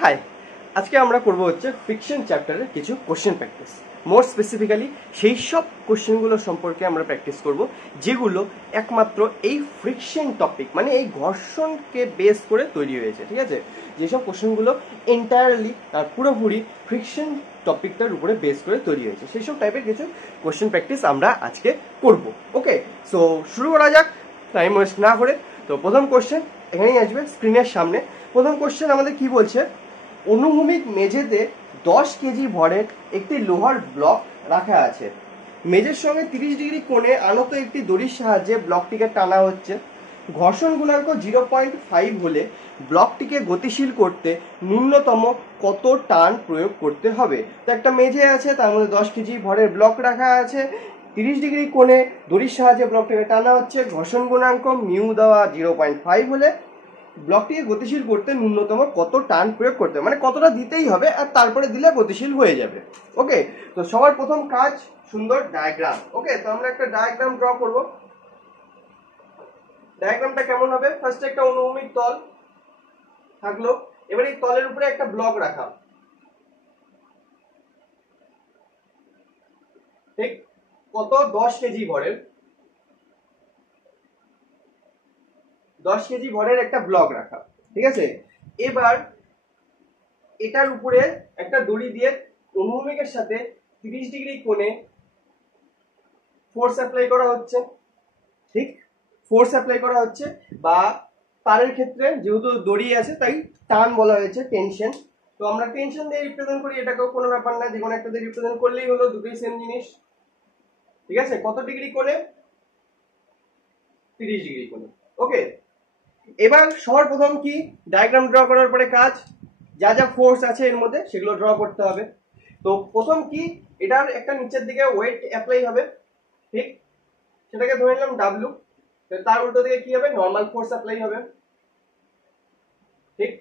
High, আজকে আমরা করব হচ্ছে ফ্রিকশন চ্যাপ্টারের কিছু কোশ্চেন প্র্যাকটিস। মোর স্পেসিফিক্যালি সেই সব কোশ্চেনগুলো সম্পর্কে আমরা প্র্যাকটিস করব যেগুলো একমাত্র এই ফ্রিকশন টপিক মানে এই ঘর্ষণকে বেস করে তৈরি হয়েছে। ঠিক আছে, যেসব কোশ্চেনগুলো এন্টায়ারলি তার পুরোপুরি ফ্রিকশন টপিকটার উপরে বেস করে তৈরি হয়েছে সেই সব টাইপের কিছু কোশ্চেন প্র্যাকটিস আমরা আজকে করব। ওকে, সো শুরু করা যাক টাইম ওয়েস্ট না করে। তো প্রথম কোশ্চেন এখানেই আসবে স্ক্রিনের সামনে। প্রথম কোশ্চেন আমাদের কি বলছে, অনুভূমিক মেঝেতে 10 কেজি ভরের একটি লোহার ব্লক রাখা আছে। মেঝের সঙ্গে 30 ডিগ্রি কোণে আনত একটি দড়ির সাহায্যে ব্লকটিকে টানা হচ্ছে। ঘর্ষণ গুণাঙ্ক 0.5 হলে ব্লকটিকে গতিশীল করতে ন্যূনতম কত টান প্রয়োগ করতে হবে? তো একটা মেঝে আছে, তার মধ্যে 10 কেজি ভরের ব্লক রাখা আছে, 30 ডিগ্রি কোণে দড়ির সাহায্যে ব্লকটাকে টানা হচ্ছে, ঘর্ষণ গুণাঙ্ক মিউ দেওয়া 0.5 হলে ব্লকটিকে গতিশীল করতে ন্যূনতম কত টান প্রয়োগ করতে হবে, মানে কতটা দিতেই হবে আর তারপরে দিলে গতিশীল হয়ে যাবে। ওকে, তো সবার প্রথম কাজ সুন্দর ডায়াগ্রাম। ওকে, তো আমরা একটা ডায়াগ্রাম ড্র করব। ডায়াগ্রামটা কেমন হবে, ফার্স্টে একটা অনুভূমিক তল থাকলো, এবার এই তলের উপরে একটা ব্লক রাখা, ঠিক কত 10 কেজি ভরের, 10 কেজি ভরের একটা ব্লক রাখা। ঠিক আছে, এবার এটার উপরে একটা দড়ি দিয়ে অনুভূমিকের সাথে 30 ডিগ্রি কোণে ফোর্স অ্যাপ্লাই করা হচ্ছে। ঠিক, ফোর্স অ্যাপ্লাই করা হচ্ছে, বা তারের ক্ষেত্রে যেহেতু দড়ি আছে তাই টান বলা হয়েছে, টেনশন। তো আমরা টেনশন দিয়ে রিপ্রেজেন্ট করি, এটাকেও কোনো ব্যাপার না, যে কোনো একটা দিয়ে রিপ্রেজেন্ট করলেই হলো, দুটোই সেম জিনিস। ঠিক আছে, কত ডিগ্রি কোণে? 30 ডিগ্রি কোণে। ওকে, এবার সবার প্রথম কি ডায়াগ্রাম ড্র করার পরে কাজ, যা যা ফোর্স আছে এর মধ্যে সেগুলো ড্র করতে হবে। তো প্রথম কি, এটার একটা নিচের দিকে ওয়েট অ্যাপ্লাই হবে, ঠিক, সেটাকে ধরে নিলাম ডাব্লিউ। তার উল্টো দিকে কি হবে, নর্মাল ফোর্স অ্যাপ্লাই হবে। ঠিক,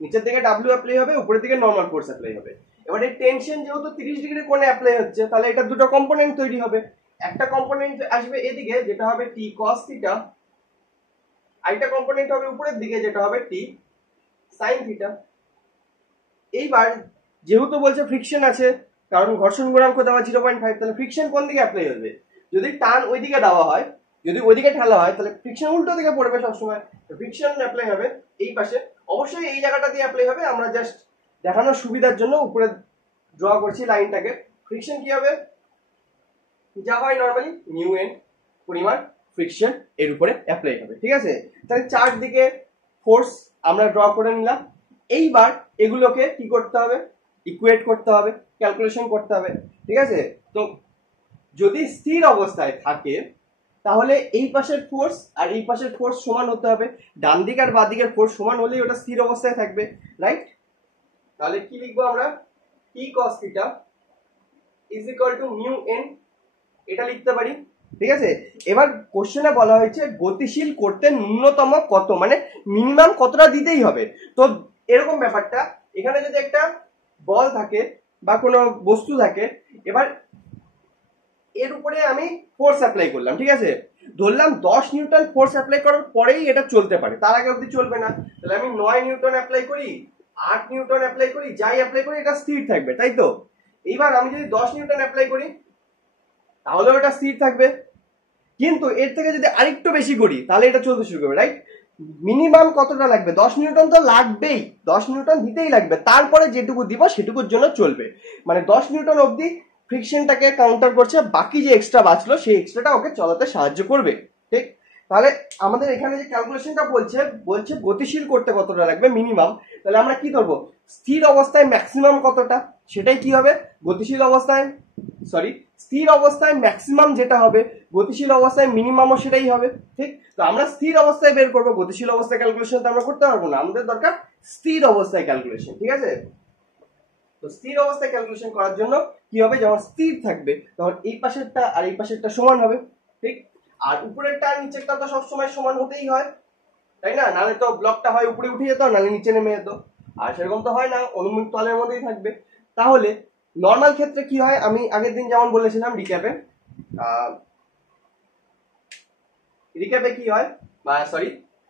নিচের দিকে ডাব্লিউ অ্যাপ্লাই হবে, উপরের দিকে নর্মাল ফোর্স অ্যাপ্লাই হবে। এবার এই টেনশন যেহেতু 30 ডিগ্রি কোণে অ্যাপ্লাই হচ্ছে, তাহলে এটা দুটো কম্পোনেন্ট তৈরি হবে। একটা কম্পোনেন্ট আসবে এদিকে, যেটা হবে টি কস থিটা, আরেকটা কম্পোনেন্ট হবে উপরের দিকে, যেটা হবে টি সাইন থিটা। এইবার যেহেতু বলছে ফ্রিকশন আছে, কারণ ঘর্ষণ গুণাঙ্ক দেওয়া 0.5, তাহলে ফ্রিকশন কোন দিকে অ্যাপ্লাই হবে? যদি টান ওইদিকে দেওয়া হয়, যদি ওইদিকে ঠেলা হয়, তাহলে ফ্রিকশন উল্টো দিকে পড়বে সবসময়। ফ্রিকশন অ্যাপ্লাই হবে এই পাশে, অবশ্যই এই জায়গাটা দিয়ে অ্যাপ্লাই হবে, আমরা জাস্ট দেখানোর সুবিধার জন্য উপরে ড্র করছি লাইনটাকে। ফ্রিকশন কি হবে, যা হয় নরমালি মিউ এন পরিমাণ ফ্রিকশন এর উপরে অ্যাপ্লাই হবে। ঠিক আছে, তাহলে চারদিকে ফোর্স আমরা ড্র করে নিলাম। এইবার এগুলোকে কি করতে হবে, ইকুয়েট করতে হবে, ক্যালকুলেশন করতে হবে। ঠিক আছে, তো যদি স্থির অবস্থায় থাকে তাহলে এই পাশের ফোর্স আর এই পাশের ফোর্স সমান হতে হবে, ডান দিক আর বাঁ দিকের ফোর্স সমান হলেই ওটা স্থির অবস্থায় থাকবে, রাইট? তাহলে কি লিখবো আমরা, T cos theta is equal to mu N, এটা লিখতে পারি। ঠিক আছে, এবার কোশ্চেনে বলা হয়েছে গতিশীল করতে ন্যূনতম কত, মানে মিনিমাম কতটা দিতেই হবে। তো এরকম ব্যাপারটা, এখানে যদি একটা বল থাকে বা কোনো বস্তু থাকে, এবার এর উপরে আমি ফোর্স অ্যাপ্লাই করলাম, ঠিক আছে, ধরলাম 10 নিউটন ফোর্স অ্যাপ্লাই করার পরেই এটা চলতে পারে, তার আগে অবধি চলবে না। তাহলে আমি 9 নিউটন অ্যাপ্লাই করি, 8 নিউটন অ্যাপ্লাই করি, যাই অ্যাপ্লাই করি এটা স্থির থাকবে, তাই তো? এইবার আমি যদি 10 নিউটন অ্যাপ্লাই করি তাহলে এটা স্থির থাকবে, কিন্তু এর থেকে যদি আরেকটু বেশি করি তাহলে এটা চলতে শুরু করবে, রাইট? মিনিমাম কতটা লাগবে, 10 নিউটন তো লাগবেই, 10 নিউটন দিতেই লাগবে, তারপরে যেটুকু দিব সেটুকুর জন্য চলবে। মানে 10 নিউটন অবধি ফ্রিকশনটাকে কাউন্টার করছে, বাকি যে এক্সট্রা বাঁচলো সেই এক্সট্রাটা ওকে চলাতে সাহায্য করবে। ঠিক, তাহলে আমাদের এখানে যে ক্যালকুলেশনটা বলছে গতিশীল করতে কতটা লাগবে মিনিমাম, তাহলে আমরা কি ধরবো, স্থির অবস্থায় ম্যাক্সিমাম কতটা, সেটাই কি হবে, গতিশীল অবস্থায় স্থির অবস্থায় ম্যাক্সিমাম যেটা হবে, গতিশীল অবস্থায় মিনিমামও সেটাই হবে। ঠিক, তো আমরা স্থির অবস্থায় বের করবো, গতিশীল অবস্থায় ক্যালকুলেশন তো আমরা করতে পারবো না, আমাদের দরকার স্থির অবস্থায় ক্যালকুলেশন। ঠিক আছে, তো স্থির অবস্থায় ক্যালকুলেশন করার জন্য কি হবে, যখন স্থির থাকবে তখন এই পাশেরটা আর এই পাশেরটা সমান হবে। ঠিক, আর উপরেরটা আর নিচেরটা তো সবসময় সমান হতেই হয়, তাই না? নাহলে তো ব্লকটা হয় উপরে উঠে যেত, নাহলে নিচে নেমে যেত, আর সেরকম তো হয় না, অনুভূমিক তলের মধ্যেই থাকবে। তাহলে নর্মাল ক্ষেত্রে কি হয়, আমি আগের দিন যেমন বলেছিলাম রিক্যাপে কি হয়,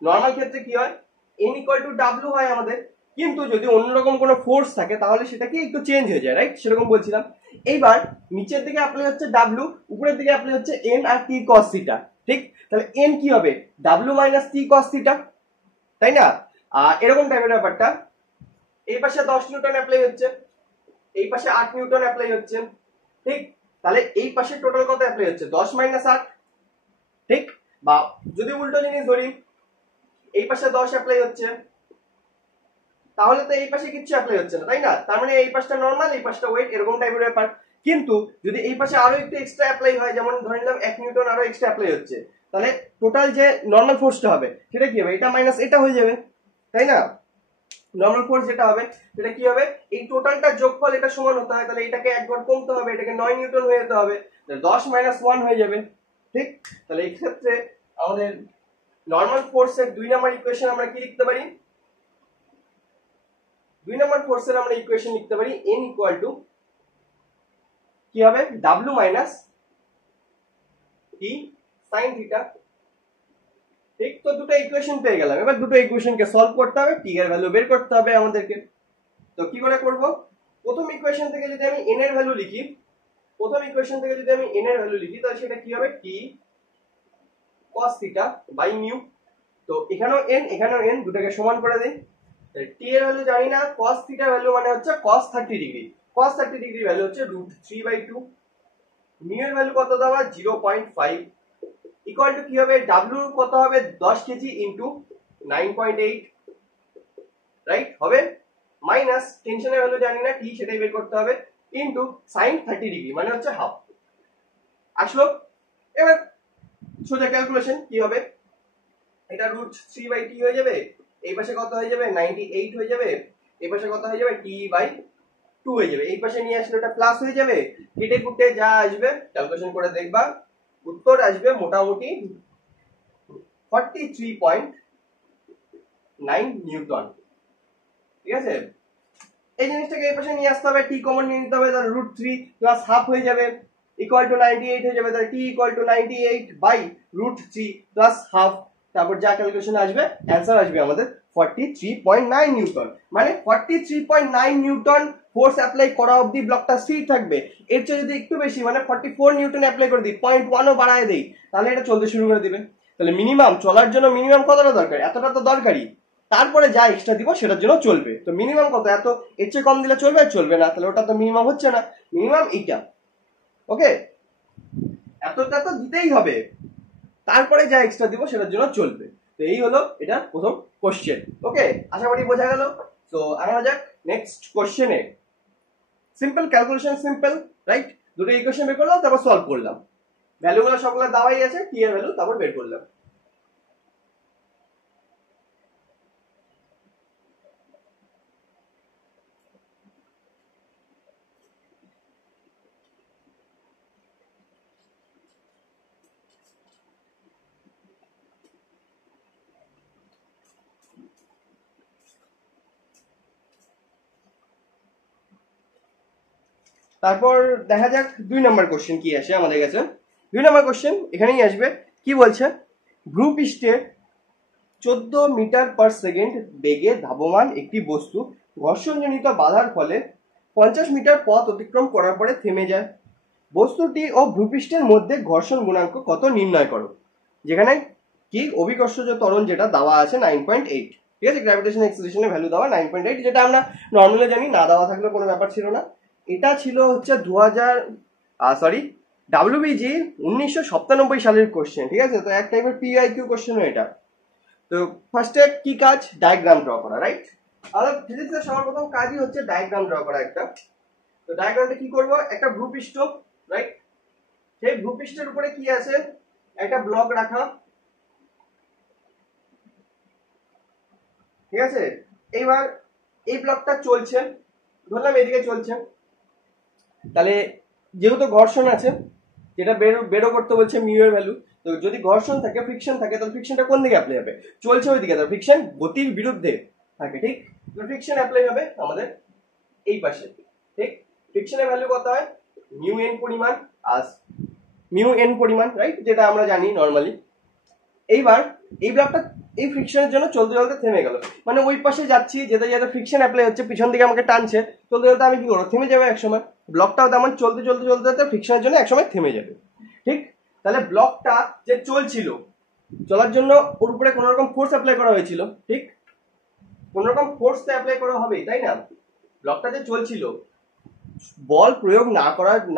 নর্মাল ক্ষেত্রে কি হয়, n ইকুয়াল টু ডাব্লিউ হয় আমাদের, কিন্তু যদি অন্যরকম কোনো ফোর্স থাকে তাহলে সেটা কি একটু চেঞ্জ হয়ে যায়, রাইট? সেরকম বলছিলাম। এইবার নিচের দিকে অ্যাপ্লাই হচ্ছে ডাব্লিউ, উপরের দিকে অ্যাপ্লাই হচ্ছে এন আর টি কস থিটা, ঠিক? তাহলে এন কি হবে? ডাব্লিউ মাইনাস টি কস থিটা, তাই না? আর এরকম টাইপের ব্যাপারটা। এই পাশে 10 নিউটন অ্যাপ্লাই হচ্ছে, এই পাশে 8 নিউটন অ্যাপ্লাই হচ্ছে, ঠিক? তাহলে এই পাশে টোটাল কত অ্যাপ্লাই হচ্ছে? 10 মাইনাস 8, ঠিক? বা যদি উল্টো জিনিস ধরি, এই পাশে 10 অ্যাপ্লাই হচ্ছে, তাহলে তো এই পাশে কিচ্ছু অ্যাপ্লাই হচ্ছে না, তাই না? তার মানে এই পাশটা নরমাল, এই পাশটা ওয়েট, এরকম টাইপের ব্যাপার। কিন্তু যদি এই পাশে আরো একটু এক্সট্রা অ্যাপ্লাই হয়, যেমন ধরে নিলাম 1 নিউটন আরো এক্সট্রা অ্যাপ্লাই হচ্ছে, তাহলে টোটাল যে নরমাল ফোর্সটা হবে সেটা কি হবে? এটা মাইনাস এটা হয়ে যাবে, তাই না? নরমাল ফোর্স যেটা হবে সেটা কি হবে? এই টোটালটা যোগফল এটা সমান হতে হয়, তাহলে এটাকে একবার কমতে হবে, এটাকে 9 নিউটন হয়ে যেতে হবে, 10 মাইনাস 1 হয়ে যাবে, ঠিক? তাহলে এই ক্ষেত্রে আমাদের নরমাল ফোর্সের 2 নাম্বার ইকুয়েশন আমরা কি লিখতে পারি? 2 নাম্বার ফোর্সের আমরা ইকুয়েশন লিখতে পারি n ইকুয়াল টু কি হবে? w মাইনাস টি sin থিটা, ঠিক? তো দুটো ইকুয়েশন পেয়ে গেলাম। এবার দুটো ইকুয়েশনকে সলভ করতে হবে, টি এর ভ্যালু বের করতে হবে আমাদেরকে। তো কি করে করব? প্রথম ইকুয়েশন থেকে যদি আমি n এর ভ্যালু লিখি, প্রথম ইকুয়েশন থেকে যদি আমি n এর ভ্যালু লিখি তাহলে সেটা কি হবে? t cos theta by mu. তো এখানেও n এখানেও n, দুটোকে সমান করে দেই। t এর ভ্যালু জানি না, cos থিটার ভ্যালু মানে হচ্ছে cos 30 degree, cos 30 degree value হচ্ছে √3/2, মিউ এর ভ্যালু কত দেওয়া? 0.5, ইকুয়াল টু কি হবে? w কত হবে? 10 কেজি ইনটু 9.8, রাইট? হবে মাইনাস টেনশনের ভ্যালু জানি না কি, সেটাই বের করতে হবে, ইনটু sin 30 ডিগ্রি মানে হচ্ছে হাফ। আসলো। এবার সোজা ক্যালকুলেশন কি হবে? এটা √3/t হয়ে যাবে, এই পাশে কত হয়ে যাবে? 98 হয়ে যাবে, এই পাশে কত হয়ে যাবে? t/2 হয়ে যাবে, এই পাশে নিয়ে আসলে এটা প্লাস হয়ে যাবে, কেটে কুটে যা আসবে ক্যালকুলেশন করে দেখবা উত্তর আসবে মোটামুটি 43.9 নিউটন, ঠিক আছে? এই জিনিসটাকে এই পাশে নিয়ে আসতে হবে, টি কমন নিয়ে নিতে হবে, তাহলে √3 প্লাস হাফ হয়ে যাবে ইকুয়াল টু 98 হয়ে যাবে, তাহলে t equal to 98 by √3 plus half, তারপর যা ক্যালকুলেশন আসবে অ্যান্সার আসবে আমাদের 43.9 নিউটন। মানে 43.9 নিউটন ফোর্স অ্যাপ্লাই করা অবধি ব্লকটা স্থির থাকবে। এর চেয়ে যদি একটু বেশি মানে 44 নিউটন অ্যাপ্লাই করে দিই, 0.1 ও বাড়ায় দেই, তাহলে এটা চলতে শুরু করে দিবে। তাহলে মিনিমাম চলার জন্য মিনিমাম কতটা দরকার? এতটা তো দরকারই, তারপরে যা এক্সট্রা দিব সেটার জন্য চলবে। তো মিনিমাম কত? এত, এর চেয়ে কম দিলে চলবে? চলবে না, তাহলে ওটা তো মিনিমাম হচ্ছে না, মিনিমাম এইটা। ওকে, এতটা তো দিতেই হবে, তারপরে যা এক্সট্রা দিব সেটার জন্য চলবে। তো এই হলো এটা প্রথম কোশ্চেন। ওকে, আশা করি বোঝা গেল। তো আমরা যাক নেক্সট কোশ্চেনে। Simple calculation, simple, right? দুটো ইকুয়েশন বের করলাম, তারপর সলভ করলাম, ভ্যালুগুলো সবগুলো দেওয়াই আছে, টি এর ভ্যালু তারপর বের করলাম। তারপর দেখা যাক 2 নম্বর কোশ্চেন কি আসে আমাদের কাছে। 2 নম্বর কোশ্চেন এখানেই আসবে, কি বলছে? ভূপৃষ্ঠের 14 মিটার পার সেকেন্ড বেগে ধাবমান একটি বস্তু ঘর্ষণজনিত বাধার ফলে 50 মিটার পথ অতিক্রম করার পরে থেমে যায়। বস্তুটি ও ভূপৃষ্ঠের মধ্যে ঘর্ষণ গুণাঙ্ক কত নির্ণয় করো। যেখানে কি অভিকর্ষজ ত্বরণ যেটা দেওয়া আছে 9.8, ঠিক আছে? গ্র্যাভিটেশন এক্সিলারেশনের ভ্যালু দেওয়া 9.8, যেটা আমরা নর্মালি জানি, না দেওয়া থাকলে কোনো ব্যাপার ছিল না। এটা ছিল হচ্ছে WBG 1997 সালের কোশ্চেন, ঠিক আছে? তো এক টাইপের PIQ কোশ্চেনও এটা। তো ফার্স্টে কি কাজ? ডায়াগ্রাম ড্র করা, রাইট? আর ফিজিক্সের সবার প্রথম কাজই হচ্ছে ডায়াগ্রাম ড্র করা একটা। তো ডায়াগ্রামটা কি করব? একটা ভূপৃষ্ঠ, রাইট? সেই ভূপৃষ্ঠের উপরে কি আছে? একটা ব্লক রাখা, ঠিক আছে? এইবার এই ব্লকটা চলছে, ধরলাম এদিকে চলছে, তাহলে যেহেতু ঘর্ষণ আছে, যেটা বেরো করতে বলছে মিউ এর ভ্যালু, তো যদি ঘর্ষণ থাকে, ফ্রিকশন থাকে, তাহলে ফ্রিকশনটা কোন দিকে অ্যাপ্লাই হবে? চলছে ওইদিকে, তাহলে ফ্রিকশন গতির বিরুদ্ধে থাকে, ঠিক? তো ফ্রিকশন অ্যাপ্লাই হবে আমাদের এই পাশে, ঠিক? ফ্রিকশনের ভ্যালু কত হয়? মিউ এন পরিমাণ, আর মিউ এন পরিমাণ, রাইট? যেটা আমরা জানি নরমালি। এইবার এই ব্লকটা এই ফ্রিকশনের জন্য চলতে চলতে থেমে গেল, মানে ওই পাশে যাচ্ছি যেতে যেতে ফ্রিকশন অ্যাপ্লাই হচ্ছে, পিছন দিকে আমাকে টানছে, চলতে চলতে আমি কি করবো, থেমে যাবে একসময়। ব্লকটাও তেমন চলতে চলতে চলতে চলতে ফ্রিকশনের জন্য একসময় থেমে যাবে। ঠিক, তাহলে ব্লকটা যে চলছিল, চলার জন্য ওর উপরে কোনো রকম ফোর্স অ্যাপ্লাই করা হয়েছিল। ঠিক, কোনো রকম ফোর্স তো অ্যাপ্লাই করা হবেই, তাই না? ব্লকটা যে চলছিল, বল প্রয়োগ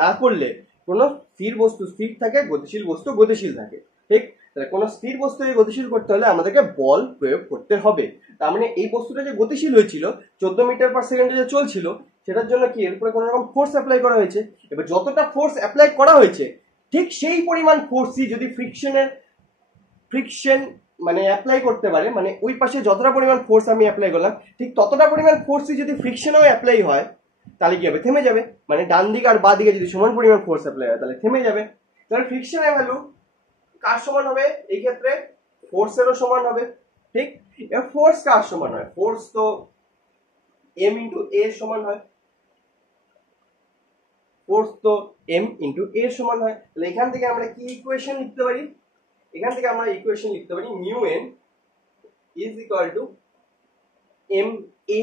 না করলে কোনো স্থির বস্তু স্থির থাকে, গতিশীল বস্তু গতিশীল থাকে। ঠিক, তাহলে কোনো স্থির বস্তুকে গতিশীল করতে হলে আমাদেরকে বল প্রয়োগ করতে হবে। তার মানে এই বস্তুটা যে গতিশীল হয়েছিল, 14 মিটার পার সেকেন্ডে যে চলছিল, সেটার জন্য কি এর উপরে কোনো রকম ফোর্স অ্যাপ্লাই করা হয়েছে। এবার যতটা ফোর্স অ্যাপ্লাই করা হয়েছে, ঠিক সেই পরিমাণ ফোর্সই যদি ফ্রিকশন মানে অ্যাপ্লাই করতে পারে, মানে ওই পাশে যতটা পরিমাণ ফোর্স আমি অ্যাপ্লাই করলাম, ঠিক ততটা পরিমাণ ফোর্সই যদি ফ্রিকশনেও অ্যাপ্লাই হয়, তাহলে কি হবে, থেমে যাবে। মানে ডান দিকে আর বাঁ দিকে যদি সমান পরিমাণ ফোর্স অ্যাপ্লাই হয়, তাহলে থেমে যাবে। তাহলে ফ্রিকশনের ভ্যালু কার সমান হবে এই ক্ষেত্রে? ফোর্সেরও সমান হবে। ঠিক, এবার ফোর্স কার সমান হয়? ফোর্স তো এম ইন্টু এ সমান হয়। ফোর্স তো এম ইন্টু এ সমান হয়। তাহলে এখান থেকে আমরা কি ইকুয়েশন লিখতে পারি? এখান থেকে আমরা ইকুয়েশন লিখতে পারি mu N is equal to M A.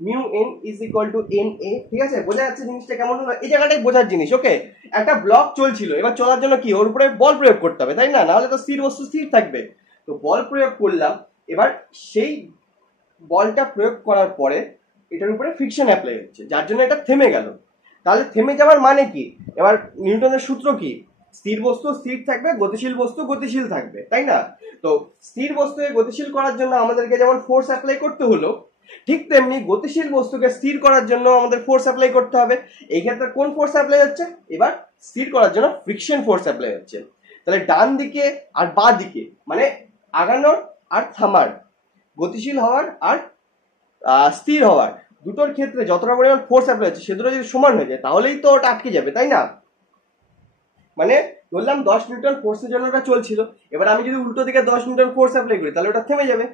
Mu N is equal to N A. ঠিক আছে, বোঝা যাচ্ছে জিনিসটা কেমন হলো? এই জায়গাটাই বোঝার জিনিস। ওকে, একটা ব্লক চলছিল, এবার চলার জন্য কি ওর উপরে বল প্রয়োগ করতে হবে, তাই না? নাহলে তো স্থির বস্তু স্থির থাকবে। তো বল প্রয়োগ করলাম, এবার সেই বলটা প্রয়োগ করার পরে এটার উপরে ফ্রিকশন অ্যাপ্লাই হচ্ছে, যার জন্য এটা থেমে গেল। তাহলে থেমে যাওয়ার মানে কি? এবার নিউটনের সূত্র কি? স্থির বস্তু স্থির থাকবে, গতিশীল বস্তু গতিশীল থাকবে, তাই না? তো স্থির বস্তুকে গতিশীল করার জন্য আমাদেরকে যেমন ফোর্স অ্যাপ্লাই করতে হলো, ঠিক তেমনি গতিশীল বস্তুকে স্থির করার জন্য আমাদের ফোর্স অ্যাপ্লাই করতে হবে। এই ক্ষেত্রে কোন ফোর্স অ্যাপ্লাই হচ্ছে? এবার স্থির করার জন্য ফ্রিকশন ফোর্স অ্যাপ্লাই হচ্ছে। তাহলে ডান দিকে আর বাঁ দিকে, মানে আগানোর আর থামার, গতিশীল হওয়ার আর স্থির হওয়ার, দুটোর ক্ষেত্রে যতটা পরিমাণ ফোর্স অ্যাপ্লাই হচ্ছে, সেগুলো যদি সমান হয়ে যায়, তাহলেই তো ওটা আটকে যাবে, তাই না? মানে বললাম 10 নিউটন ফোর্সের জন্য ওটা চলছিল, এবার আমি যদি উল্টো দিকে 10 নিউটন ফোর্স অ্যাপ্লাই করি, তাহলে ওটা থেমে যাবে।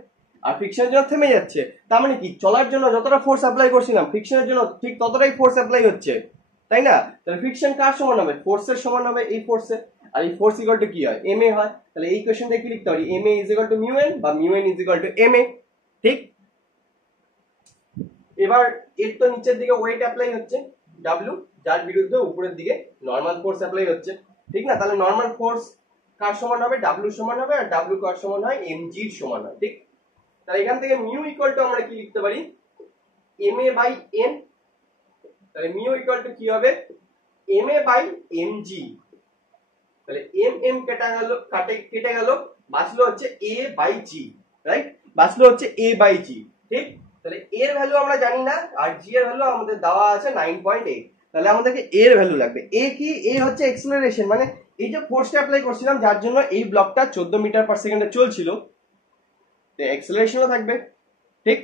আর ফ্রিকশনের জন্য থেমে যাচ্ছে, তার মানে কি চলার জন্য যতটা ফোর্স অ্যাপ্লাই করছিলাম, ফ্রিকশনের জন্য ঠিক ততটাই ফোর্স অ্যাপ্লাই হচ্ছে, তাই না? তাহলে ফ্রিকশন কার সমান হবে? ফোর্সের সমান হবে, এই ফোর্সে। আর এই ফোর্স ইকুয়াল টু কি হয়? এম এ হয়। তাহলে এই কোশ্চেনটা কি লিখতে পারি? M A is equal to mu N, বা mu N is equal to M A. ঠিক, এবার এর তো নিচের দিকে ওয়েট অ্যাপ্লাই হচ্ছে ডাব্লিউ, যার বিরুদ্ধে উপরের দিকে নর্মাল ফোর্স অ্যাপ্লাই হচ্ছে, ঠিক না? তাহলে নর্মাল ফোর্স কার সমান হবে? ডাব্লিউ সমান হবে, আর ডাব্লিউ কার সমান হয়? এম জি এর সমান হয়। ঠিক, তাহলে এখান থেকে মিউ ইকুয়াল টু আমরা কি লিখতে পারি? M A by N. তাহলে মিউ ইকুয়াল টু কি হবে? M A by M G. তাহলে এম এম কেটে গেল, বাঁচলো হচ্ছে এ বাই জি, রাইট? বাঁচলো হচ্ছে এ বাই জি। ঠিক, তাহলে এর ভ্যালু আমরা জানি না, আর জি এর ভ্যালু আমাদের দেওয়া আছে 9.8। তাহলে আমাদেরকে এর ভ্যালু লাগবে। এ কি? এ হচ্ছে এক্সেলারেশন, মানে এই যে ফোর্সটা অ্যাপ্লাই করছিলাম, যার জন্য এই ব্লকটা 14 মিটার পার সেকেন্ডে চলছিল, এক্সেলারেশনও থাকবে। ঠিক,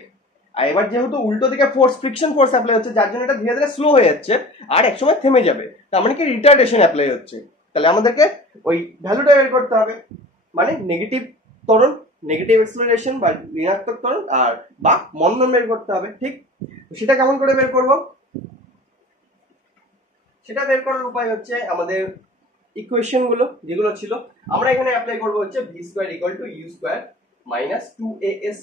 আর এবার যেহেতু উল্টো দিকে ফোর্স ফ্রিকশন ফোর্স অ্যাপ্লাই হচ্ছে, যার জন্য এটা ধীরে ধীরে স্লো হয়ে যাচ্ছে, আর একসময় থেমে যাবে, তার মানে কি রিটার্ডেশন অ্যাপ্লাই হচ্ছে। তাহলে আমাদেরকে ওই ভ্যালুটা বের করতে হবে, মানে নেগেটিভ ত্বরণ, নেগেটিভ এক্সেলারেশন বা ঋণাত্মক ত্বরণ, আর বা মন্দন বের করতে হবে। ঠিক, সেটা কেমন করে বের করব? সেটা বের করার উপায় হচ্ছে আমাদের ইকুয়েশন গুলো যেগুলো ছিল, আমরা এখানে অ্যাপ্লাই করব হচ্ছে V square equal to U square minus 2as।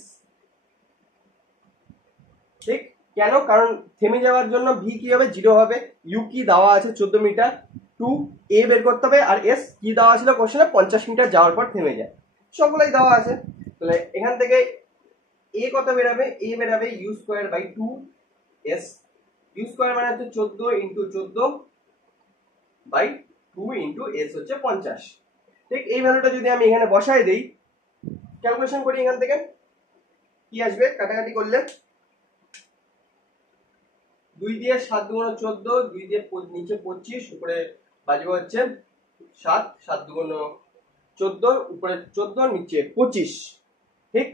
ঠিক, কেন? কারণ থেমে যাওয়ার জন্য ভি কি হবে? 0 হবে। ইউ কি দেওয়া আছে 14 মিটার, 2 এ বের করতে হবে, আর এস কি দেওয়া ছিল কোশ্চেনে? 50 মিটার যাওয়ার পর থেমে যায়, সবগুলাই দেওয়া আছে। তাহলে এখান থেকে এ কত বেরাবে? এ বেরাবে U square by 2s। U square মানে হচ্ছে 14 ইন্টু 14 বাই 2 ইন্টু এস হচ্ছে 50। ঠিক, এই ভ্যালুটা যদি আমি এখানে বসাই দেই, ক্যালকুলেশন করি, এখান থেকে কি আসবে কাটাকাটি করলে? 2 দিয়ে 7 দুগুণ 14, 2 দিয়ে নিচে 25, উপরে বাজবে হচ্ছে 7, 7 দুগুণ 14, উপরে 14 নিচে 25। ঠিক,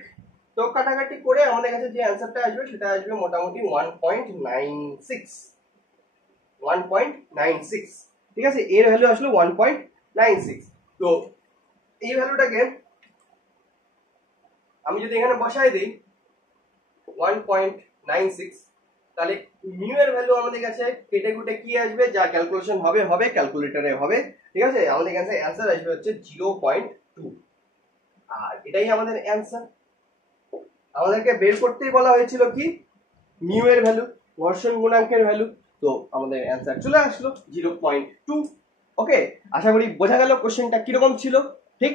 তো কাটাকাটি করে আমাদের কাছে যে অ্যান্সারটা আসবে সেটা আসবে মোটামুটি 1.96। ঠিক আছে, এর ভ্যালু আসলো 1.96। তো এই ভ্যালুটাকে আমি যদি এখানে বসাই দিই 1.96, তাহলে মিউ এর ভ্যালু আমাদের কাছে কেটে কুটে কি আসবে? যা ক্যালকুলেশন হবে ক্যালকুলেটরে হবে। ঠিক আছে, আমাদের কাছে অ্যান্সার আসবে হচ্ছে 0.2। আর এটাই আমাদের অ্যান্সার। আমাদেরকে বের করতেই বলা হয়েছিল কি মিউ এর ভ্যালু, ঘর্ষণ গুণাঙ্কের ভ্যালু। তো আমাদের অ্যান্সার চলে আসলো 0.2। ওকে, আশা করি বোঝা গেল কোশ্চেনটা কিরকম ছিল। ঠিক,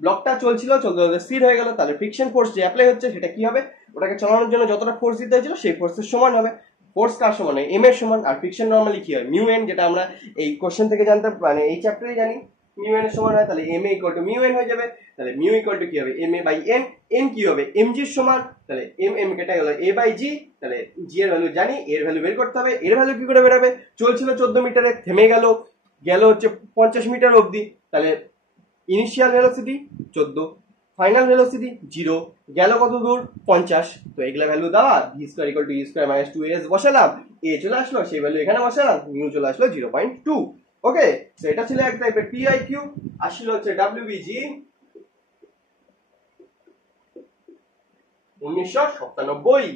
ব্লকটা চলছিল, চলতে চলতে স্থির হয়ে গেল, তাহলে ফ্রিকশন ফোর্স যে অ্যাপ্লাই হচ্ছে সেটা কি হবে, ওটাকে চালানোর জন্য যতটা ফোর্স দিতে হয়েছিল সেই ফোর্সের সমান হবে। ফোর্স কার সমান হয়, এম এর সমান। আর ফ্রিকশন নরমালি কি হয়, মিউ এন, যেটা আমরা এই কোশ্চেন থেকে জানতে মানে এই চ্যাপ্টারে জানি মিউ এন এর সমান হয়, তাহলে M A equal to mu N হয়ে যাবে। তাহলে মিউ ইকুয়াল টু কি হবে, M A by N. N কি হবে, এম জির সমান, তাহলে এম এম কেটে গেল এ বাই জি। তাহলে জি এর ভ্যালু জানি, এর ভ্যালু বের করতে হবে। এর ভ্যালু কি করে বেরোবে, চলছিল 14 মিটারে, থেমে গেল, গেল হচ্ছে 50 মিটার অবধি। তাহলে ইনিশিয়াল ভেলোসিটি 14, ফাইনাল ভেলোসিটি 0, গেল কত দূর 50। তো এগুলা ভ্যালু দেওয়া, ভি স্কয়ার ইকুয়াল টু ই স্কয়ার মাইনাস 2as বসালাম, এ চলে আসলো, সেই ভ্যালু এখানে বসালাম, মিউ চলে আসলো 0.2। ওকে, তো এটা ছিল এক টাইপের পিআইকিউ। আসলে হচ্ছে ডাব্লিউবিজি 1997,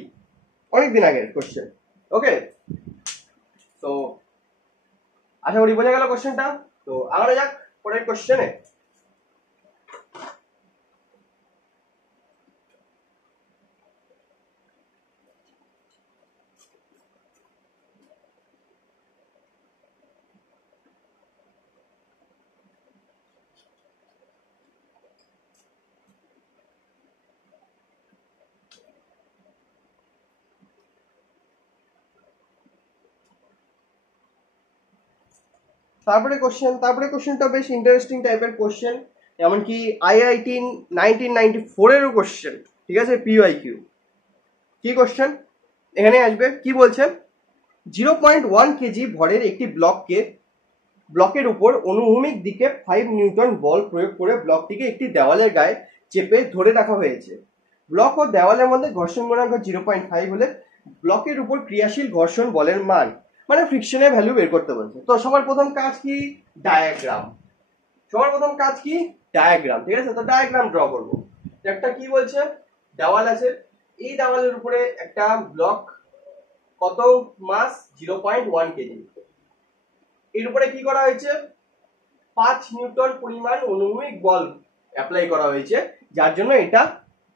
অনেকদিন আগের কোশ্চেন। ওকে, তো আশা করি বোঝা গেল কোশ্চেনটা। তো আগানো যাক পরের কোশ্চেনে। তারপরে কোশ্চেনটা বেশ ইন্টারেস্টিং টাইপের কোশ্চেন, এমনকি আইআইটি 1994 এরও কোশ্চেন। ঠিক আছে, পিওয়াইকিউ। কি কোশ্চেন এখানে আসবে, কি বলছেন, 0.1 কেজি ভরের একটি ব্লকের উপর অনুভূমিক দিকে 5 নিউটন বল প্রয়োগ করে ব্লকটিকে একটি দেওয়ালের গায়ে চেপে ধরে রাখা হয়েছে। ব্লক ও দেওয়ালের মধ্যে ঘর্ষণ গুণাঙ্ক 0.5 হলে ব্লকের উপর ক্রিয়াশীল ঘর্ষণ বলের মান, মানে ফ্রিকশনের ভ্যালু বের করতে বলছে। তো সবার প্রথম কাজ কি, ডায়াগ্রাম। ঠিক আছে, তো ডায়াগ্রাম ড্র করবো। একটা কি বলছে, দেওয়াল আছে, এই দেওয়ালের উপরে একটা ব্লক, কত মাস 0.1 কেজি, এর উপরে কি করা হয়েছে 5 নিউটন পরিমাণ অনুভূমিক বল অ্যাপ্লাই করা হয়েছে, যার জন্য এটা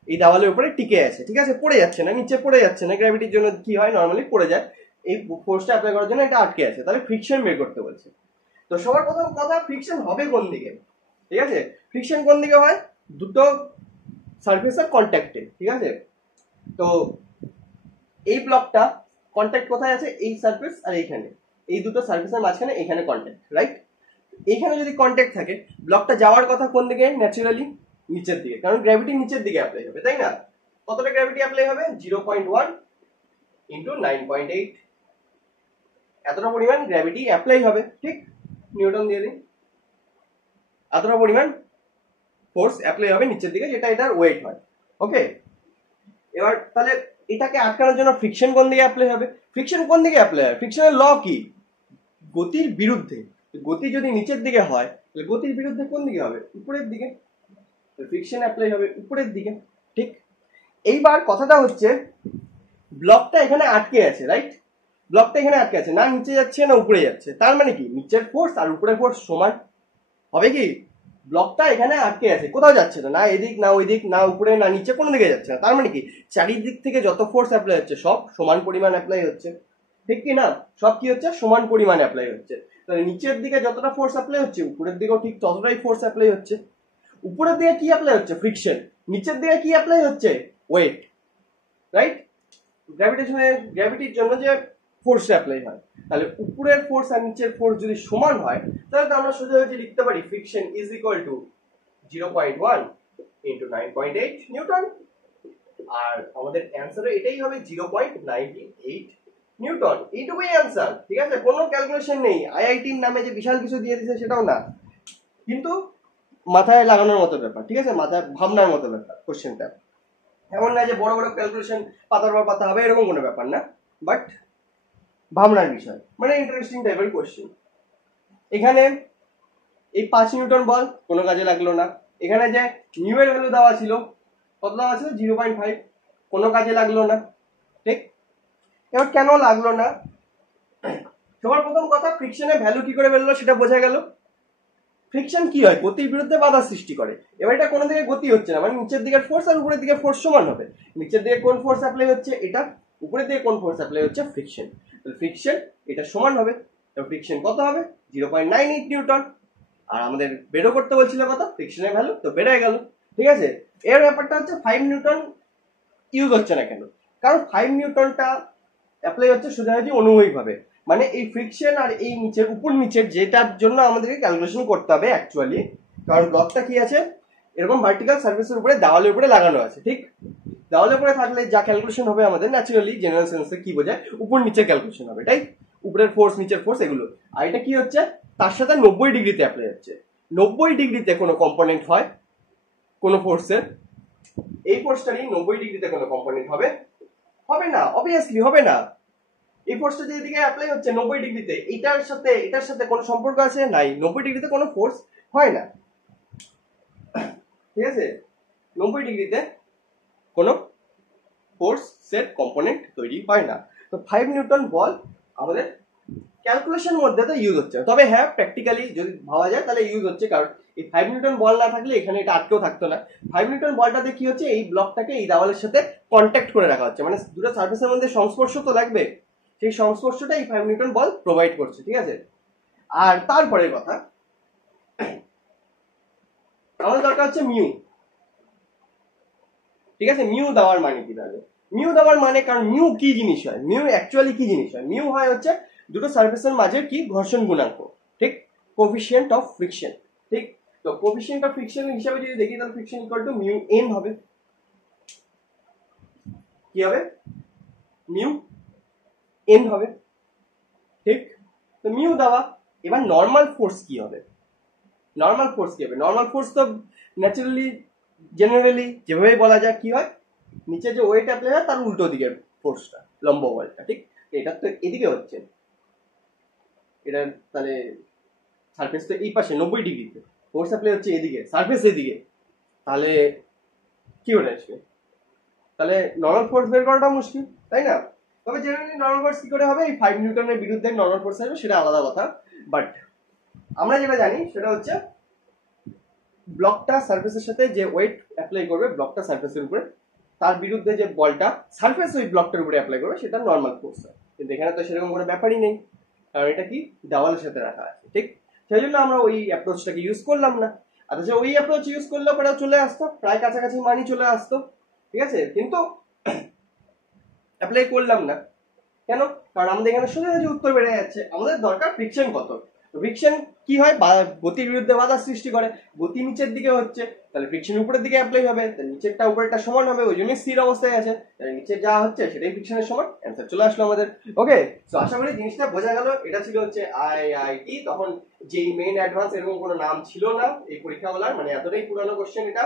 এই দেওয়ালের উপরে টিকে আছে। ঠিক আছে, পড়ে যাচ্ছে না, নিচে পড়ে যাচ্ছে না, গ্র্যাভিটির জন্য কি হয় নরমালি পড়ে যায়, এই ফোর্সটা অ্যাপ্লাই করার জন্য এটা আটকে আছে। তাহলে ফ্রিকশন বের করতে বলছে। তো সবার প্রথম কথা, ফ্রিকশন হবে কোন দিকে। ঠিক আছে, ফ্রিকশন কোন দিকে হয়, দুটো সারফেসের কন্ট্যাক্টে। ঠিক আছে, তো এই ব্লকটা কন্ট্যাক্ট কোথায় আছে, এই সারফেস আর এইখানে, এই দুটো সারফেসের মাঝখানে এখানে কন্ট্যাক্ট, রাইট। এইখানে যদি কন্ট্যাক্ট থাকে, ব্লকটা যাওয়ার কথা কোন দিকে, ন্যাচারালি নিচের দিকে, কারণ গ্র্যাভিটি নিচের দিকে অ্যাপ্লাই হবে, তাই না। কতটা গ্র্যাভিটি অ্যাপ্লাই হবে, 0.1 ইন্টু 9.8, এতটা পরিমাণ গ্র্যাভিটি অ্যাপ্লাই হবে। ঠিক, নিউটন দিয়ে দিই, এতটা পরিমাণ ফোর্স অ্যাপ্লাই হবে নিচের দিকে, যেটা এটার ওয়েট হয়। ওকে, এবার তাহলে এটাকে আটকানোর জন্য ফ্রিকশন কোন দিকে অ্যাপ্লাই হবে, ফ্রিকশনের ল কি, গতির বিরুদ্ধে। গতি যদি নিচের দিকে হয়, তাহলে গতির বিরুদ্ধে কোন দিকে হবে, উপরের দিকে। ফ্রিকশন অ্যাপ্লাই হবে উপরের দিকে। ঠিক, এইবার কথাটা হচ্ছে ব্লকটা এখানে আটকে আছে, রাইট। ব্লকটা এখানে আটকে আছে, না নিচে যাচ্ছে না উপরে যাচ্ছে, তার মানে কি নিচের ফোর্স আর উপরের ফোর্স সমান হবে। কি, ব্লকটা এখানে আটকে আছে, কোথাও যাচ্ছে না, না এদিক না ওই দিক, না উপরে না নিচে, কোনো দিকে যাচ্ছে না। তার মানে কি চারিদিক থেকে যত ফোর্স অ্যাপ্লাই হচ্ছে সব সমান পরিমাণ অ্যাপ্লাই হচ্ছে। ঠিক কি না, সব কি হচ্ছে, সমান পরিমাণ অ্যাপ্লাই হচ্ছে। তাহলে নিচের দিকে যতটা ফোর্স অ্যাপ্লাই হচ্ছে, উপরের দিকেও ঠিক ততটাই ফোর্স অ্যাপ্লাই হচ্ছে। উপরের দিকে কি অ্যাপ্লাই হচ্ছে, ফ্রিকশন। নিচের দিকে কি অ্যাপ্লাই হচ্ছে, ওয়েট, রাইট। গ্র্যাভিটির জন্য যে ফোর্স অ্যাপ্লাই হয়, তাহলে উপরের ফোর্স আর নিচের ফোর্স যদি সমান হয়, তাহলে তো আমরা সোজা হয়ে লিখতে পারি friction is equal to 0.1 into 9.8 newton. আর আমাদের অ্যান্সারে এটাই হবে 0.98 নিউটন। এইটুকুই অ্যান্সার। ঠিক আছে, কোনো ক্যালকুলেশন নেই, আইআইটির নামে যে বিশাল কিছু দিয়ে দিছে সেটাও না, কিন্তু মাথায় লাগানোর মতো ব্যাপার। ঠিক আছে, মাথায় ভাবনার মতো ব্যাপার কোশ্চেনটা, এমন না যে বড় বড় ক্যালকুলেশন পাতার পর পাতা হবে, এরকম কোনো ব্যাপার না, বাট ভাবনার বিষয়, মানে ইন্টারেস্টিং টাইপের কোশ্চেন। এখানে এই 5 নিউটন বল কোনো কাজে লাগলো না, এখানে যে নিউ এর ভ্যালু দেওয়া ছিল, কত দেওয়া ছিল 0.5, কোনো কাজে লাগলো না। ঠিক, এবার কেন লাগলো না, সবার প্রথম কথা ফ্রিকশনের ভ্যালু কি করে বেরোলো সেটা বোঝা গেল। ফ্রিকশন কি হয়, গতির বিরুদ্ধে বাধা সৃষ্টি করে। এবার এটা কোনো দিকে গতি হচ্ছে না, মানে নিচের দিকের ফোর্স আর উপরের দিকের ফোর্স সমান হবে। নিচের দিকে কোন ফোর্স অ্যাপ্লাই হচ্ছে এটা, উপরের দিকে কোন ফোর্স অ্যাপ্লাই হচ্ছে ফ্রিকশন। ফ্রিকশন এটা সমান হবে, ফ্রিকশন কত হবে 0.98 নিউটন। আর আমাদের বেরো করতে বলছিল কত ফ্রিকশনের ভ্যালু, তো বেড়ে গেল। ঠিক আছে, এর ব্যাপারটা হচ্ছে 5 নিউটন ইউজ হচ্ছে না কেন, কারণ 5 নিউটনটা অ্যাপ্লাই হচ্ছে সোজাসুজি অনুভূমিক ভাবে, মানে এই ফ্রিকশন আর এই নিচের উপর নিচের যেটার জন্য আমাদেরকে ক্যালকুলেশন করতে হবে অ্যাকচুয়ালি, কারণ ব্লকটা কি আছে এরকম ভার্টিক্যাল সার্ফেসের উপরে দেওয়ালের উপরে লাগানো আছে। ঠিক, দেওয়ালের উপরে থাকলে যা ক্যালকুলেশন হবে আমাদের ন্যাচারালি জেনারেল সেন্সে কি বোঝায়, উপর নিচের ক্যালকুলেশন হবে, তাই উপরের ফোর্স নিচের ফোর্স এগুলো। আর এটা কি হচ্ছে তার সাথে 90 ডিগ্রিতে অ্যাপ্লাই হচ্ছে। 90 ডিগ্রিতে কোনো কম্পোনেন্ট হয় কোনো ফোর্সের, এই ফোর্সটারই 90 ডিগ্রিতে কোনো কম্পোনেন্ট হবে হবে না, অবভিয়াসলি হবে না। এই ফোর্সটা যেদিকে অ্যাপ্লাই হচ্ছে 90 ডিগ্রিতে, এটার সাথে কোনো সম্পর্ক আছে নাই, 90 ডিগ্রিতে কোনো ফোর্স হয় না। ঠিক আছে, 90 ডিগ্রিতে কোনো ফোর্সের কম্পোনেন্ট তৈরি হয় না। তো 5 নিউটন বল আমাদের ক্যালকুলেশন মধ্যে তো ইউজ হচ্ছে, তবে হ্যাঁ প্র্যাকটিক্যালি যদি ভাবা যায় তাহলে ইউজ হচ্ছে, কারণ এই 5 নিউটন বল না থাকলে এখানে এটা আটকেও থাকতো না। 5 নিউটন বলটাতে কি হচ্ছে, এই ব্লকটাকে এই দেওয়ালের সাথে কন্ট্যাক্ট করে রাখা হচ্ছে, মানে দুটো সার্ফেসের মধ্যে সংস্পর্শ তো লাগবে, সেই সংস্পর্শটা এই 5 নিউটন বল প্রোভাইড করছে। ঠিক আছে, আর তারপরের কথা আমাদের দরকার হচ্ছে মিউ। ঠিক আছে, মিউ দেওয়ার মানে কি তাহলে, মিউ দেওয়ার মানে, কারণ মিউ কি জিনিস হয়, মিউ অ্যাকচুয়ালি কি জিনিস হয়, মিউ হয় হচ্ছে দুটো সার্ফেসের মাঝে কি ঘর্ষণ গুণাঙ্ক, ঠিক, কোফিশিয়েন্ট অফ ফ্রিকশন। ঠিক, তো কোফিশিয়েন্ট অফ ফ্রিকশন হিসাবে যদি দেখি তাহলে friction equal to mu N হবে। কি হবে, মিউ এন হবে। ঠিক, তো মিউ দেওয়া। এবার নর্মাল ফোর্স কি হবে, নর্মাল ফোর্স কি হবে, নর্মাল ফোর্স তো ন্যাচারালি জেনারেলি যেভাবে বলা যায় কি হয়, নিচে যে ওয়েট অ্যাপ্লাই হয় তার উল্টো দিকে ফোর্সটা, লম্ব বলটা। ঠিক, এটা তো এদিকে হচ্ছে, এটা তাহলে সারফেস তো এই পাশে 90 ডিগ্রিতে, ফোর্স অ্যাপ্লাই হচ্ছে এদিকে, সারফেস এদিকে, তাহলে কি করে আসবে, তাহলে নর্মাল ফোর্স বের করাটা মুশকিল, তাই না। তবে জেনারেলি নর্মাল ফোর্স কি করে হবে, এই 5 নিউটনের বিরুদ্ধে নর্মাল ফোর্স আসবে, সেটা আলাদা কথা। বাট আমরা যেটা জানি সেটা হচ্ছে ব্লকটা সারফেসের সাথে যে ওয়েট অ্যাপ্লাই করবে ব্লকটা সারফেসের উপরে, তার বিরুদ্ধে যে বলটা সারফেস ওই ব্লকটার উপরে অ্যাপ্লাই করবে সেটা নর্মাল ফোর্স হয়। কিন্তু এখানে তো সেরকম কোনো ব্যাপারই নেই, কারণ এটা কি দেওয়ালের সাথে রাখা আছে। ঠিক, সেই জন্য আমরা ওই অ্যাপ্রোচটাকে ইউজ করলাম না। অথচ ওই অ্যাপ্রোচ ইউজ করলে পরে চলে আসতো, প্রায় কাছাকাছি মানি চলে আসতো। ঠিক আছে, কিন্তু অ্যাপ্লাই করলাম না কেন, কারণ আমাদের এখানে সোজাসুজি উত্তর বেড়ে যাচ্ছে। আমাদের দরকার ফ্রিকশন কত, ফ্রিকশন কি হয়, গতির বিরুদ্ধে বাধা সৃষ্টি করে, গতি নিচের দিকে হচ্ছে, তাহলে ফ্রিকশন উপরের দিকে অ্যাপ্লাই হবে, নিচেরটা উপরেরটা সমান হবে, ওই জন্যই স্থির অবস্থায় আছে, তাহলে নিচে যা হচ্ছে সেটাই ফ্রিকশনের সমান, অ্যান্সার চলে আসলো আমাদের। ওকে, তো আশা করি জিনিসটা বোঝা গেল। এটা ছিল হচ্ছে আইআইটি, তখন যেই মেইন অ্যাডভান্স এরকম কোনো নাম ছিল না এই পরীক্ষাগুলোর, মানে এতটাই পুরানো কোশ্চেন এটা,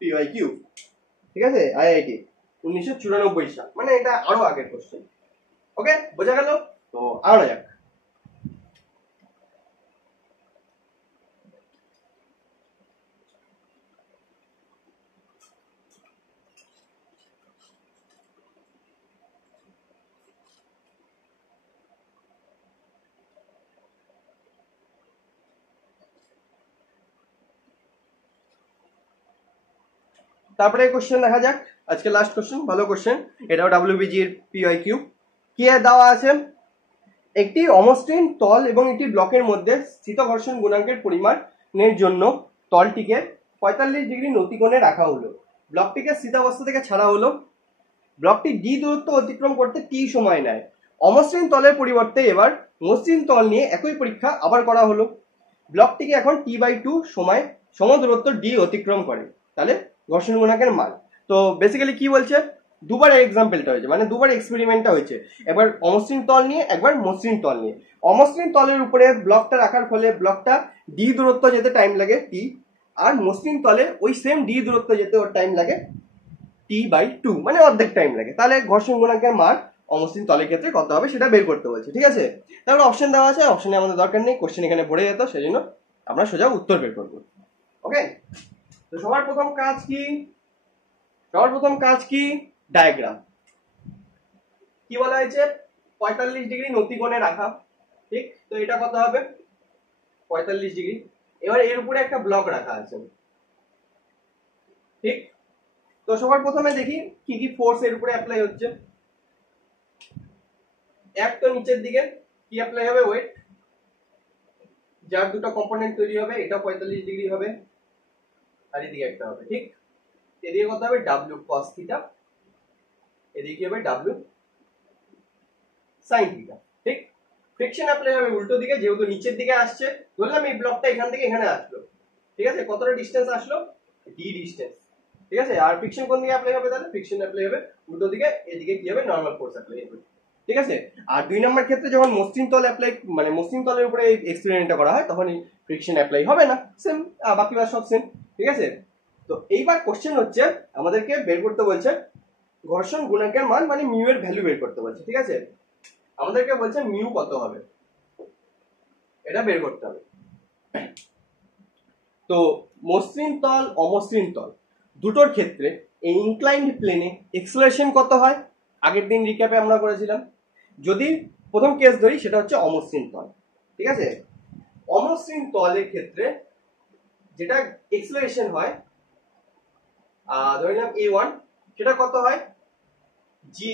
পিওয়াইকিউ। ঠিক আছে, আইআইটি 1994 সাল, মানে এটা আরো আগের কোশ্চেন। ওকে, বোঝা গেল, তো আরো যাক। তারপরে কোশ্চেন দেখা যাক, আজকে লাস্ট কোশ্চেন, ভালো কোশ্চেন, এটাও ডাব্লিউবিজি এর পিওয়াইকিউ। কি দেওয়া আছে, একটি অমসৃণ তল এবং একটি ব্লকের মধ্যে স্থিত ঘর্ষণ গুণাঙ্কের পরিমাণের জন্য তলটিকে 45 ডিগ্রি নতিকোণে রাখা হলো, ব্লকটিকে স্থিতাবস্থা থেকে ছাড়া হলো, ব্লকটি ডি দূরত্ব অতিক্রম করতে টি সময় নেয়। অমসৃণ তলের পরিবর্তে এবার মসৃণ তল নিয়ে একই পরীক্ষা আবার করা হলো, ব্লকটিকে এখন টি/2 সময় সমদূরত্ব ডি অতিক্রম করে, তাহলে ঘর্ষণ গুণাঙ্কের মান। তো বেসিক্যালি কি বলছে, দুবার এক্সাম্পলটা হয়েছে, মানে দুবার এক্সপেরিমেন্টটা হয়েছে, একবার অমসৃণ তল নিয়ে একবার মসৃণ তল নিয়ে। অমসৃণ তলের উপরে ব্লকটা রাখার ফলে ব্লকটা ডি দূরত্ব যেতে টাইম লাগে টি, আর মসৃণ তলে ওই সেম ডি দূরত্ব যেতে ওর টাইম লাগে টি/2, মানে অর্ধেক টাইম লাগে। তাহলে ঘর্ষণ গুণাঙ্কের মান অমসৃণ তলের ক্ষেত্রে কত হবে সেটা বের করতে বলছে। ঠিক আছে, তারপরে অপশন দেওয়া আছে, অপশনে আমাদের দরকার নেই, কোশ্চেন এখানে ভরে যেত, সেই জন্য আমরা সোজা উত্তর বের করবো। ওকে, তো সবার প্রথম কাজ কি, সবার প্রথম কাজ কি, ডায়াগ্রাম। কি বলা হয়েছে, 45 ডিগ্রি নতিকোণে রাখা। ঠিক, তো এটা কত হবে 45 ডিগ্রি, এবার এর উপরে একটা ব্লক রাখা আছে, ঠিক? তো সবার প্রথমে দেখি কি কি ফোর্স এর উপরে অ্যাপ্লাই হচ্ছে। এক তো নিচের দিকে কি অ্যাপ্লাই হবে, ওয়েট, যার দুটো কম্পোনেন্ট তৈরি হবে, এটা 45 ডিগ্রি হবে আর এদিকে একটা হবে, ঠিক? এদিকে কত হবে, ডাব্লিউ কস থিটা, এদিকে হবে ডাব্লিউ সাইন থিটা, ঠিক? ফ্রিকশন অ্যাপ্লাই হবে উল্টো দিকে, যেহেতু নিচের দিকে আসছে, ধরলাম এই ব্লকটা এখান থেকে এখানে আসলো, ঠিক আছে? কতটা ডিসটেন্স আসলো, ডি ডিসটেন্স, ঠিক আছে? আর ফ্রিকশন কোন দিকে অ্যাপ্লাই হবে, তাহলে ফ্রিকশন অ্যাপ্লাই হবে উল্টো দিকে, এদিকে কি হবে, নরমাল ফোর্স অ্যাপ্লাই হবে, ঠিক আছে? আর 2 নম্বর ক্ষেত্রে যখন মসৃণ তল অ্যাপ্লাই, মানে মসৃণ তলের উপরে এই এক্সপেরিমেন্টটা করা হয়, তখন ফ্রিকশন অ্যাপ্লাই হবে না, সেম, বাকি সব সেম, ঠিক আছে? তো এইবার কোশ্চেন হচ্ছে আমাদেরকে বের করতে বলছে ঘর্ষণ গুণাঙ্কের মান, মানে মিউ এর ভ্যালু বের করতে বলছে, ঠিক আছে? আমাদেরকে বলছে মিউ কত হবে, এটা বের করতে হবে। তো মসৃণ তল অমসৃণ তল দুটোর ক্ষেত্রে এই ইনক্লাইন্ড প্লেনে এক্সেলারেশন কত হয়, আগের দিন রিক্যাপে আমরা করেছিলাম। যদি প্রথম কেস ধরি, সেটা হচ্ছে অমসৃণ তল, ঠিক আছে? অমসৃণ তলের ক্ষেত্রে যেটা এক্সেলারেশন হয়, ধরে নিলাম a1, সেটা কত হয়, জি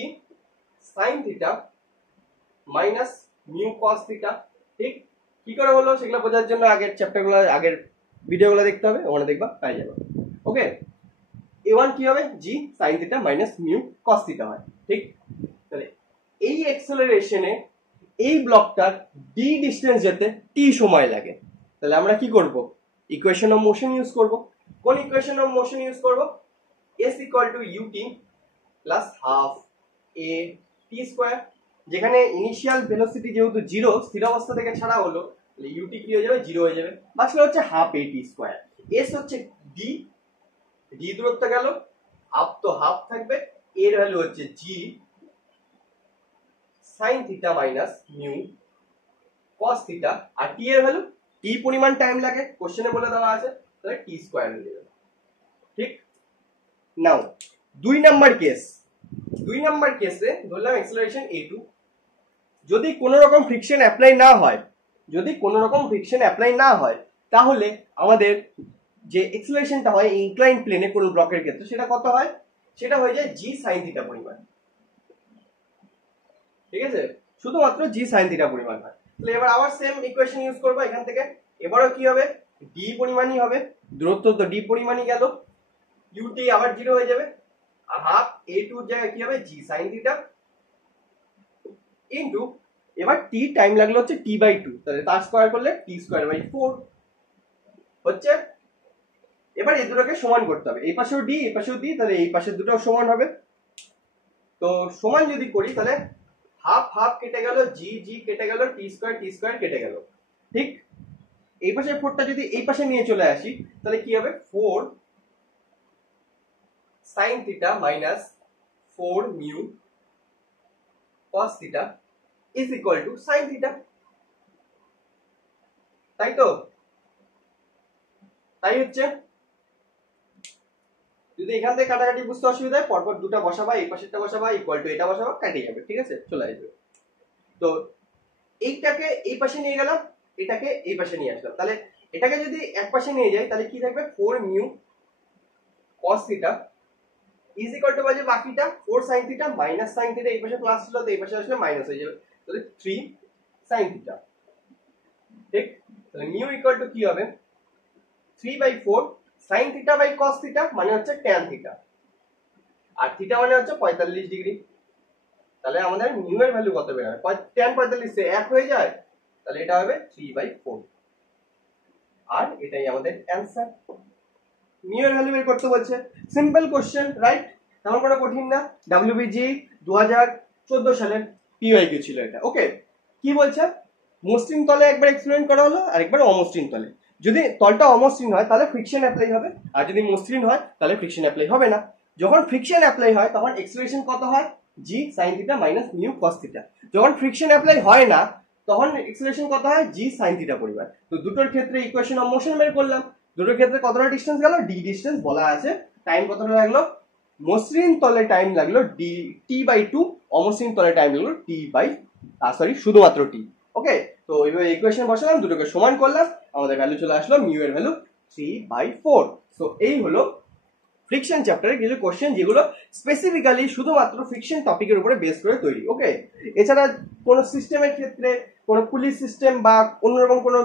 sine theta minus mu cos theta, ঠিক? কি করে হলো সেগুলো বোঝার জন্য আগের চ্যাপ্টারগুলো, আগের ভিডিওগুলো দেখতে হবে, ওখানে দেখবা পাই যাবে। ওকে, a1 কি হবে, জি sine theta minus mu cos theta হয়, ঠিক? তাহলে এই অ্যাক্সেলারেশনে এই ব্লকটার ডি ডিসটেন্স যেতে টি সময় লাগে, তাহলে আমরা কি করব, ইকুয়েশন অফ মোশন ইউজ করব। কোন ইকুয়েশন অফ মোশন ইউজ করব, s equal to UT plus half A T square, যেখানে ইনিশিয়াল ভেলোসিটি যেহেতু জিরো, স্থির অবস্থা থেকে ছাড়া হলো, তাহলে ইউটি কি হয়ে যাবে, জিরো হয়ে যাবে, বাকি হচ্ছে half A T square. S হচ্ছে ডি, ডি দূরত্ব গেল, হাফ তো হাফ থাকবে, এর ভ্যালু হচ্ছে G sine theta minus mu cos theta, আর টি এর ভ্যালু, টি পরিমাণ টাইম লাগে কোশ্চেনে বলে দেওয়া আছে, তাহলে টি স্কয়ার হয়ে যাবে, ঠিক? নাও 2 নাম্বার কেস, 2 নাম্বার কেসে ধরলাম অ্যাক্সেলারেশন a2, যদি কোনো রকম ফ্রিকশন অ্যাপ্লাই না হয়, যদি কোনো রকম ফ্রিকশন অ্যাপ্লাই না হয়, তাহলে আমাদের যে অ্যাক্সেলারেশনটা হয় ইনক্লাইন প্লেনে কোন ব্লকের ক্ষেত্রে, সেটা কত হয়, সেটা হয়ে যায় জি সাইন থিটা পরিমাণ, ঠিক আছে? শুধুমাত্র জি সাইন থিটা পরিমাণ হয়। তাহলে এবার আবার সেম ইকুয়েশন ইউজ করব এখান থেকে, এবারও কি হবে, ডি পরিমাণই হবে, দূরত্ব তো ডি পরিমাণই গেল, ইউটি আবার জিরো হয়ে যাবে, আর হাফ a2 এর জায়গায় কি হবে, জি সাইন থিটা ইনটু, এবার টি টাইম লাগলো হচ্ছে টি বাই 2, তাহলে তার স্কয়ার করলে টি স্কয়ার বাই 4 হচ্ছে। এবার এই দুটোকে সমান করতে হবে, এই পাশেও ডি এই পাশেও ডি, তাহলে এই পাশের দুটো সমান হবে। তো সমান যদি করি, তাহলে হাফ হাফ কেটে গেল, জি জি কেটে গেল, টি স্কয়ার কেটে গেল, ঠিক? এই পাশের 4টা যদি এই পাশে নিয়ে চলে আসি, তাহলে কি হবে, 4 sign theta minus 4 mu cos theta is equal two sine theta, তাই তো? তাই হচ্ছে। যদি এখান থেকে কাটাকাটি বুঝতে অসুবিধা হয়, পরপর দুটো বসাবা, এই পাশেরটা বসাবা, ইকুয়াল টু এটা বসাবা, কেটে যাবে, ঠিক আছে, চলে আসবে। তো এইটাকে এই পাশে নিয়ে গেলাম, এটাকে এই পাশে নিয়ে আসলাম, তাহলে এটাকে যদি এক পাশে নিয়ে যাই, তাহলে কি থাকবে, 4 mu cos theta is equal two বাজে বাকিটা 4 sin theta minus sin theta, এই পাশে প্লাস ছিল তো এই পাশে আসলে মাইনাস হয়ে যাবে, তাহলে 3 sin থিটা, ঠিক? তাহলে মিউ ইকুয়াল টু কি হবে, 3/4 sin theta by cos theta, মানে হচ্ছে tan থিটা, আর থিটা মানে হচ্ছে 45 ডিগ্রি, তাহলে আমাদের মিউ এর ভ্যালু কত বের হয়, tan 45 সে 1 হয়ে যায়, তাহলে এটা হবে 3/4, আর এটাই আমাদের অ্যানসার। মিউ এর ভ্যালু বের করতে বলছে, সিম্পল কোশ্চেন, রাইট? তেমন কোনো কঠিন না, WBG 2014 সালের PYQ ছিল এটা। ওকে, কি বলছে, মসৃণ তলে একবার এক্সপেরিমেন্ট করা হলো, আর একবার অমসৃণ তলে। যদি তলটা অমসৃণ হয় তাহলে ফ্রিকশন অ্যাপ্লাই হবে, আর যদি মসৃণ হয় তাহলে ফ্রিকশন অ্যাপ্লাই হবে না। যখন ফ্রিকশন অ্যাপ্লাই হয় তখন এক্সেলারেশন কত হয়, জি sine theta minus mu cos theta. যখন ফ্রিকশন অ্যাপ্লাই হয় না তখন এক্সেলারেশন কত হয়, জি সাইন থিটা পরিমাণ। তো দুটোর ক্ষেত্রে ইকুয়েশন অফ মোশন বের করলাম, দুটোর ক্ষেত্রে কতটা ডিসটেন্স গেল, ডি ডিসটেন্স বলা আছে, টাইম কতটা লাগলো, মসৃণ তলে টাইম লাগলো টি বাই 2, অমসৃণ তলে টাইম লাগলো টি বাই শুধুমাত্র টি। ওকে, তো তো এইভাবে ইকুয়েশন বসালাম, দুটোকে সমান করলাম, আমাদের ভ্যালু চলে আসলো মিউ এর ভ্যালু 3/4। তো এই হলো ফ্রিকশন চ্যাপ্টারের কিছু কোশ্চেন যেগুলো স্পেসিফিক্যালি শুধুমাত্র ফ্রিকশন টপিকের উপরে বেস করে তৈরি। ওকে, এছাড়া কোনো সিস্টেমের ক্ষেত্রে, কোনো পুলিশ সিস্টেম বা অন্যরকম কোনো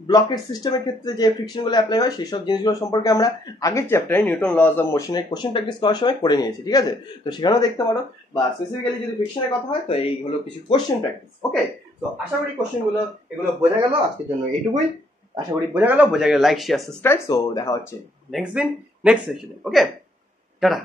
ব্লকের সিস্টেমের ক্ষেত্রে যে ফ্রিকশনগুলো অ্যাপ্লাই হয় সেই সব জিনিসগুলো সম্পর্কে আমরা আগের চ্যাপ্টারে নিউটন লজ অফ মোশনের কোশ্চেন প্র্যাকটিস করার সময় করে নিয়েছি, ঠিক আছে? তো সেখানেও দেখতে পারো। বা স্পেসিফিক্যালি যদি ফ্রিকশনের কথা হয় তো এই হলো কিছু কোশ্চেন প্র্যাকটিস। ওকে, তো আশা করি কোশ্চেনগুলো এগুলো বোঝা গেল। আজকের জন্য এইটুকুই, আশা করি বোঝা গেল। Like share subscribe. সো দেখা হচ্ছে নেক্সট দিন নেক্সট সেশনে। ওকে, টাটা।